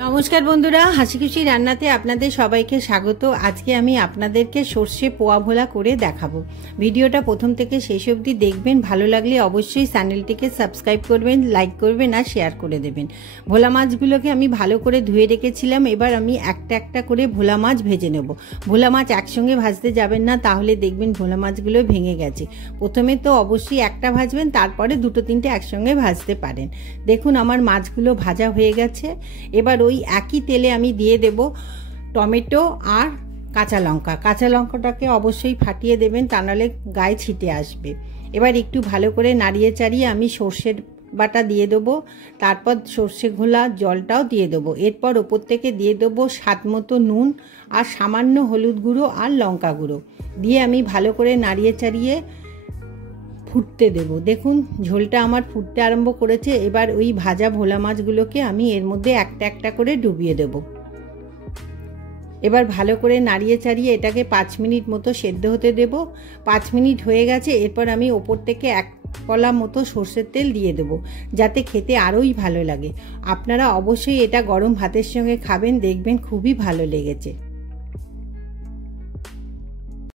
নমস্কার বন্ধুরা, হাসি খুশি রান্নাতে আপনাদের সবাইকে স্বাগত। আজকে আমি আপনাদেরকে সর্ষে পোয়া ভোলা করে দেখাবো। ভিডিওটা প্রথম থেকে শেষ অবধি দেখবেন। ভালো লাগলে অবশ্যই চ্যানেলটিকে সাবস্ক্রাইব করবেন, লাইক করবেন আর শেয়ার করে দেবেন। ভোলা মাছগুলোকে আমি ভালো করে ধুয়ে রেখেছিলাম। এবার আমি একটা একটা করে ভোলা মাছ ভেজে নেব। ভোলা মাছ একসঙ্গে ভাজতে যাবেন না, তাহলে দেখবেন ভোলা মাছগুলো ভেঙে গেছে। প্রথমে তো অবশ্যই একটা ভাজবেন, তারপরে দুটো তিনটে একসঙ্গে ভাজতে পারেন। দেখুন আমার মাছগুলো ভাজা হয়ে গেছে। এবার ওই একই তেলে আমি দিয়ে দেব টমেটো আর কাঁচা লঙ্কা। কাঁচা লঙ্কাটাকে অবশ্যই ফাটিয়ে দেবেন, তা নাহলে গায়ে ছিটে আসবে। এবার একটু ভালো করে নাড়িয়ে চাড়িয়ে আমি সর্ষের বাটা দিয়ে দেবো, তারপর সর্ষে ঘোলা জলটাও দিয়ে দেবো। এরপর ওপর থেকে দিয়ে দেবো স্বাদ মতো নুন আর সামান্য হলুদ গুঁড়ো আর লঙ্কা গুঁড়ো দিয়ে আমি ভালো করে নাড়িয়ে চাড়িয়ে ফুটতে দেব। দেখুন ঝোলটা আমার ফুটতে আরম্ভ করেছে। এবার ওই ভাজা ভোলা মাছগুলোকে আমি এর মধ্যে একটা একটা করে ডুবিয়ে দেব। এবার ভালো করে নাড়িয়ে চাড়িয়ে এটাকে 5 মিনিট মতো সেদ্ধ হতে দেব। 5 মিনিট হয়ে গেছে। এরপর আমি ওপর থেকে এক কলা মতো সর্ষের তেল দিয়ে দেবো, যাতে খেতে আরোই ভালো লাগে। আপনারা অবশ্যই এটা গরম ভাতের সঙ্গে খাবেন, দেখবেন খুবই ভালো লেগেছে।